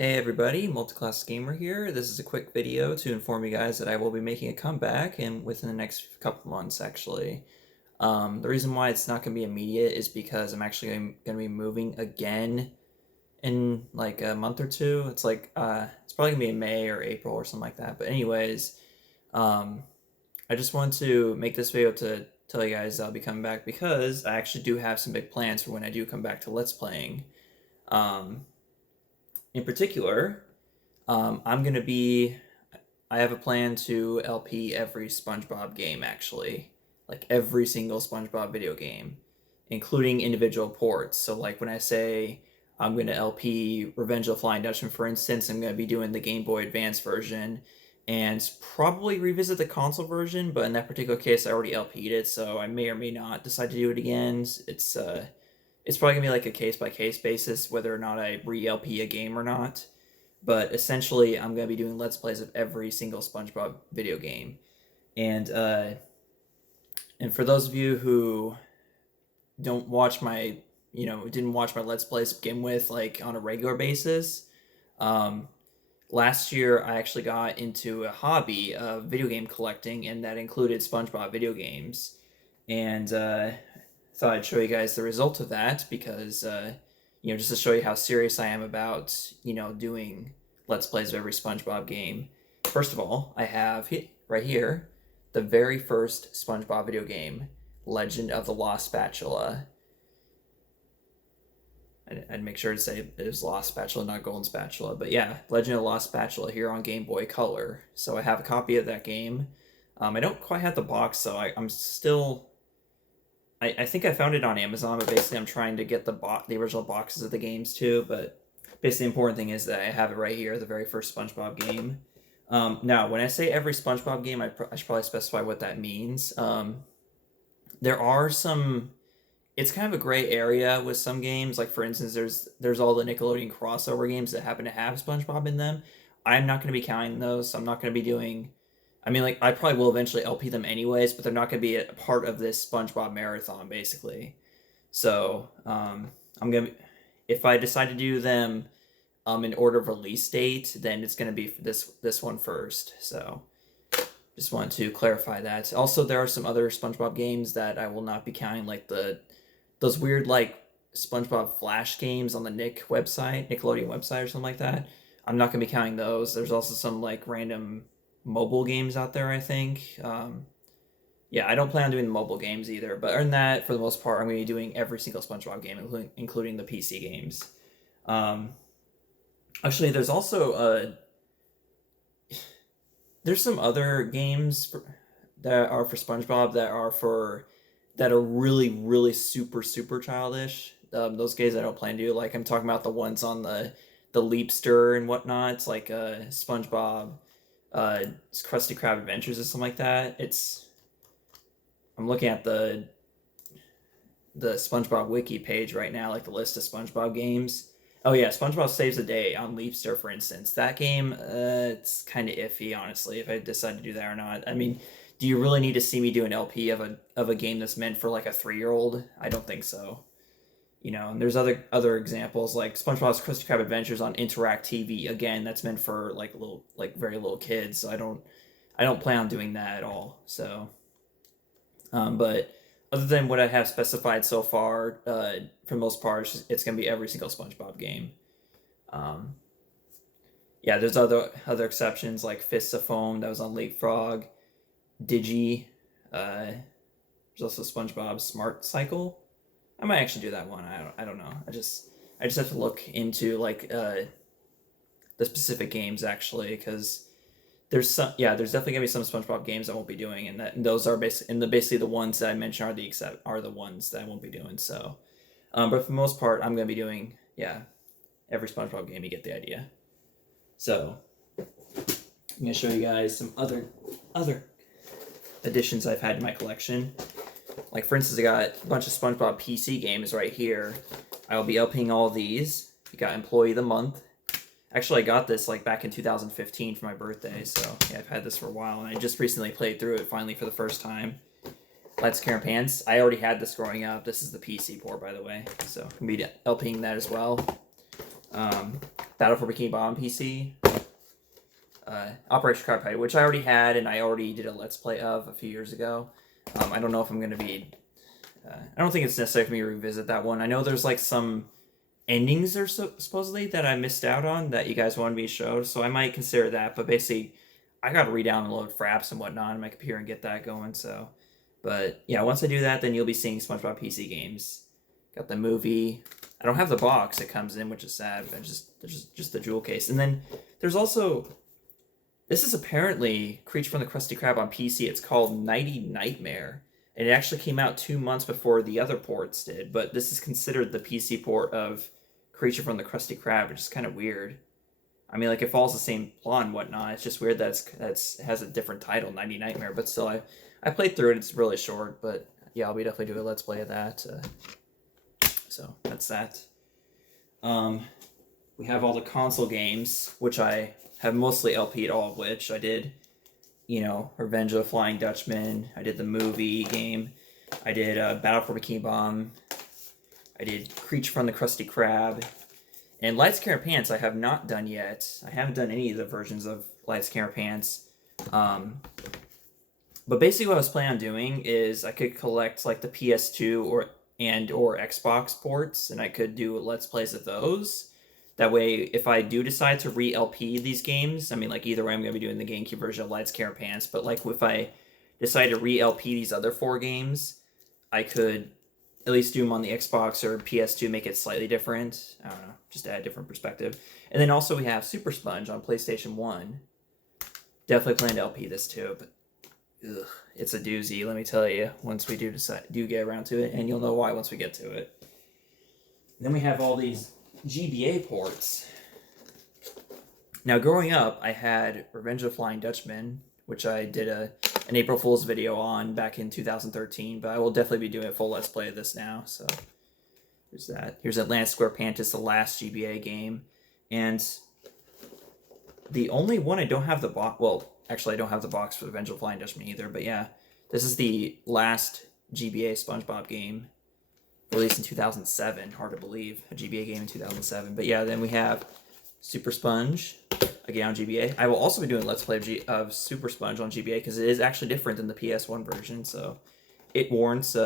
Hey everybody, Multiclass Gamer here. This is a quick video to inform you guys that I will be making a comeback within the next couple months actually. The reason why it's not going to be immediate is because I'm actually going to be moving again in like a month or two. It's probably going to be in May or April or something like that. But anyways, um, I just want to make this video to tell you guys I'll be coming back because I actually do have some big plans for when I do come back to Let's Playing. Um, in particular, I'm gonna be. I have a plan to LP every SpongeBob game, actually, like every single SpongeBob video game, including individual ports. So, like when I say I'm gonna LP Revenge of the Flying Dutchman, for instance, I'm gonna be doing the Game Boy Advance version, and probably revisit the console version. But in that particular case, I already LP'd it, so I may or may not decide to do it again. It's probably gonna be like a case by case basis whether or not I re LP a game or not. But essentially, I'm gonna be doing Let's Plays of every single SpongeBob video game, and uh, and for those of you who don't watch my, didn't watch my Let's Plays to begin with, like on a regular basis, um, last year I actually got into a hobby of video game collecting, and that included SpongeBob video games, and thought I'd show you guys the result of that because, just to show you how serious I am about, doing Let's Plays of every SpongeBob game. First of all, I have right here the very first SpongeBob video game, Legend of the Lost Spatula. I'd make sure to say it was Lost Spatula, not Golden Spatula. But yeah, Legend of the Lost Spatula here on Game Boy Color. So I have a copy of that game. I don't quite have the box, so I'm still... I think I found it on Amazon, but basically I'm trying to get the original boxes of the games too. But basically the important thing is that I have it right here, the very first SpongeBob game. Now, when I say every SpongeBob game, I should probably specify what that means. There are some... It's kind of a gray area with some games. Like, for instance, there's all the Nickelodeon crossover games that happen to have SpongeBob in them. I'm not going to be counting those, so I'm not going to be doing... I mean, like, I probably will eventually LP them anyways, but they're not going to be a part of this SpongeBob marathon, basically. So, I'm going to... If I decide to do them in order of release date, then it's going to be this one first. So, just want to clarify that. Also, there are some other SpongeBob games that I will not be counting, like those weird, like, SpongeBob Flash games on the Nickelodeon website or something like that. I'm not going to be counting those. There's also some, like, random mobile games out there, I think. Yeah, I don't plan on doing the mobile games either, but other than that, for the most part, I'm going to be doing every single SpongeBob game, including the PC games. Actually, there's also there's some other games that are for SpongeBob that are really, really super childish. Those games I don't plan to do. Like, I'm talking about the ones on the Leapster and whatnot. It's like SpongeBob Krusty Krab Adventures or something like that. I'm looking at the SpongeBob wiki page right now, like the list of SpongeBob games. Oh yeah, SpongeBob Saves the Day on Leapster, for instance. That game, it's kind of iffy, honestly, if I decide to do that or not. I mean, do you really need to see me do an LP of a game that's meant for like a 3-year-old? I don't think so. And there's other examples like SpongeBob's Krusty Krab Adventures on Interact TV. Again, that's meant for very little kids. So I don't plan on doing that at all. So, but other than what I have specified so far, for the most part, it's gonna be every single SpongeBob game. Yeah, there's other exceptions like Fists of Foam that was on Leapfrog, Digi. There's also SpongeBob Smart Cycle. I might actually do that one. I don't know. I just have to look into the specific games actually, because there's definitely gonna be some SpongeBob games I won't be doing, and those are basically the ones that I mentioned are the ones that I won't be doing. So, but for the most part, I'm gonna be doing every SpongeBob game. You get the idea. So, I'm gonna show you guys some other additions I've had to my collection. Like, for instance, I got a bunch of SpongeBob PC games right here. I'll be LPing all of these. We got Employee of the Month. Actually, I got this like back in 2015 for my birthday, so yeah, I've had this for a while, and I just recently played through it finally for the first time. Lights, Camera, Pants. I already had this growing up. This is the PC port, by the way, so I'm going to be LPing that as well. Battle for Bikini Bottom PC, Operation Crab Fight, which I already had and I already did a Let's Play of a few years ago. I don't know if I'm going to be... I don't think it's necessary for me to revisit that one. I know there's like some endings or supposedly that I missed out on that you guys wanted me to show, so I might consider that. But basically, I got to re-download Fraps and whatnot on my computer and get that going. So, but yeah, once I do that, then you'll be seeing SpongeBob PC games. Got the movie. I don't have the box it comes in, which is sad. But just the jewel case, and then there's also... This is apparently Creature from the Krusty Krab on PC. It's called Nighty Nightmare. And it actually came out 2 months before the other ports did. But this is considered the PC port of Creature from the Krusty Krab, which is kind of weird. I mean, like, it follows the same plot and whatnot. It's just weird that it has a different title, Nighty Nightmare. But still, I played through it. It's really short. But yeah, I'll be definitely doing a Let's Play of that. So that's that. We have all the console games, which I have mostly LP'd, all of which I did. You know, Revenge of the Flying Dutchman. I did the movie game. I did Battle for Bikini Bottom. I did Creature from the Krusty Krab. And Lights, Camera, Pants I have not done yet. I haven't done any of the versions of Lights, Camera, Pants. But basically what I was planning on doing is I could collect like the PS2 or Xbox ports, and I could do Let's Plays of those. That way, if I do decide to re-LP these games, I mean, like, either way, I'm going to be doing the GameCube version of Lights, Camera, Pants, but, like, if I decide to re-LP these other 4 games, I could at least do them on the Xbox or PS2, make it slightly different. I don't know, just add a different perspective. And then also we have Super Sponge on PlayStation 1. Definitely plan to LP this too, but ugh, it's a doozy, let me tell you, once we do get around to it, and you'll know why once we get to it. Then we have all these GBA ports. Now, growing up, I had Revenge of the Flying Dutchman, which I did an April Fool's video on back in 2013, but I will definitely be doing a full Let's Play of this now, so here's that. Here's Atlantis SquarePantis, the last GBA game, and the only one I don't have the box... Well, actually, I don't have the box for Revenge of the Flying Dutchman either, but yeah, this is the last GBA SpongeBob game, released in 2007. Hard to believe, a GBA game in 2007. But yeah, then we have Super Sponge, again on GBA. I will also be doing Let's Play of Super Sponge on GBA because it is actually different than the PS1 version, so it warrants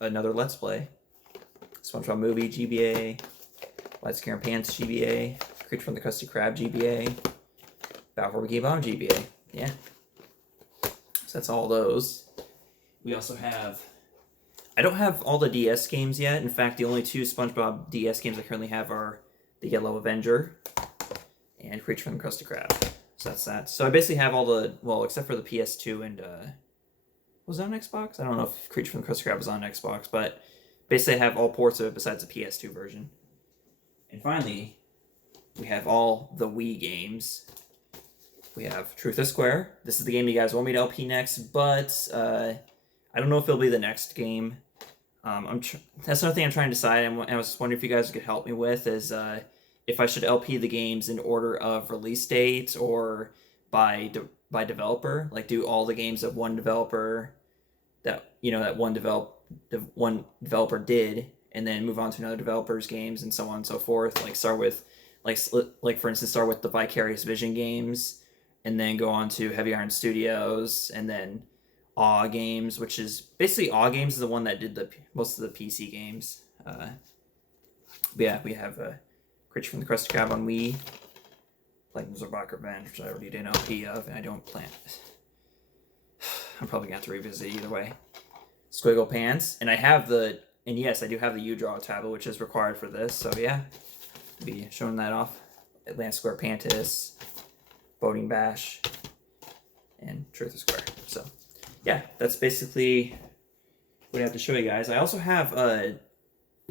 another Let's Play. SpongeBob Movie, GBA. Lights, Camera, Pants, GBA. Creature from the Krusty Krab, GBA. Battle for Bikini Bottom, GBA. Yeah. So that's all those. We also have... I don't have all the DS games yet. In fact, the only 2 SpongeBob DS games I currently have are the Yellow Avenger and Creature from the Krusty Krab. So that's that. So I basically have all the... Well, except for the PS2 and... was that on Xbox? I don't know if Creature from the Krusty Krab was on Xbox, but basically I have all ports of it besides the PS2 version. And finally, we have all the Wii games. We have Truth or Square. This is the game you guys want me to LP next, but I don't know if it'll be the next game. That's another thing I'm trying to decide. I was wondering if you guys could help me with is if I should LP the games in order of release date or by developer. Like do all the games of one developer that one developer did, and then move on to another developer's games and so on and so forth. Like start with like for instance start with the Vicarious Vision games, and then go on to Heavy Iron Studios, and then Awe Games, which is basically Awe Games is the one that did most of the PC games. But yeah, we have Creature from the Krusty Krab on Wii, Legends of Rock Revenge, which I already did an LP of, and I don't plan. I'm probably gonna have to revisit either way. Squiggle Pants, and yes, I do have the U-Draw tablet, which is required for this. So yeah, I'll be showing that off. Atlantis SquarePantis, Boating Bash, and Truth or Square. So yeah, that's basically what I have to show you guys. I also have a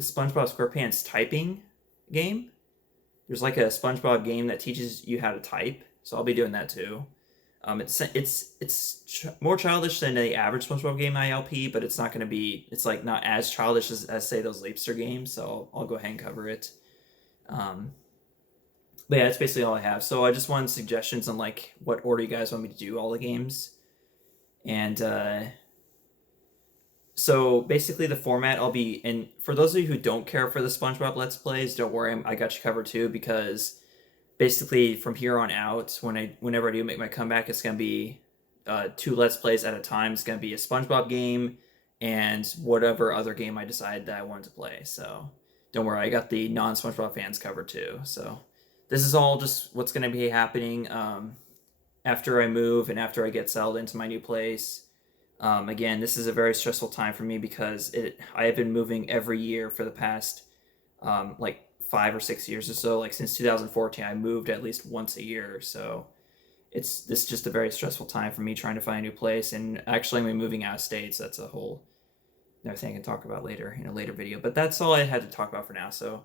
SpongeBob SquarePants typing game. There's like a SpongeBob game that teaches you how to type, so I'll be doing that too. It's more childish than the average SpongeBob game I LP, but it's not going to be, it's like not as childish as say those Leapster games, so I'll go ahead and cover it. But yeah, that's basically all I have. So I just wanted suggestions on like what order you guys want me to do all the games. And so basically the format I'll be, and for those of you who don't care for the SpongeBob Let's Plays, don't worry, I got you covered too, because basically from here on out, whenever I do make my comeback, it's gonna be 2 Let's Plays at a time. It's gonna be a SpongeBob game and whatever other game I decide that I want to play. So don't worry, I got the non-SpongeBob fans covered too. So this is all just what's gonna be happening after I move and after I get settled into my new place. Again, this is a very stressful time for me because I have been moving every year for the past like 5 or 6 years or so. Like since 2014, I moved at least once a year. So this just a very stressful time for me trying to find a new place. And actually, I'm moving out of state, so that's a whole another thing I can talk about later in a later video. But that's all I had to talk about for now. So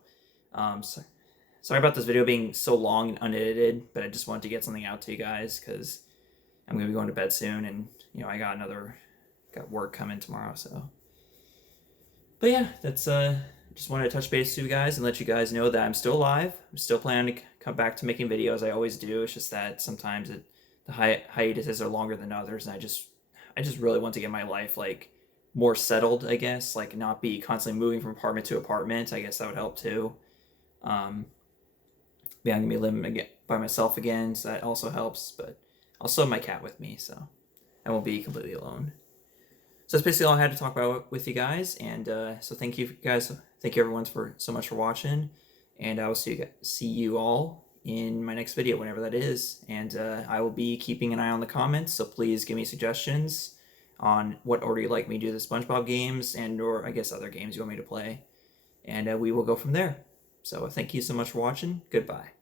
sorry about this video being so long and unedited, but I just wanted to get something out to you guys because I'm gonna be going to bed soon, and I got work coming tomorrow. So, but yeah, that's just wanted to touch base with you guys and let you guys know that I'm still alive. I'm still planning to come back to making videos. I always do. It's just that sometimes the hiatuses are longer than others, and I just really want to get my life like more settled. I guess like not be constantly moving from apartment to apartment. I guess that would help too. Yeah, I'm gonna be living again by myself again, so that also helps. But I'll still have my cat with me, so I won't be completely alone. So that's basically all I had to talk about with you guys, and so thank you guys, thank you everyone for so much for watching, and I will see you all in my next video, whenever that is, and I will be keeping an eye on the comments, so please give me suggestions on what order you'd like me to do the SpongeBob games, and or I guess other games you want me to play, and we will go from there. So thank you so much for watching. Goodbye.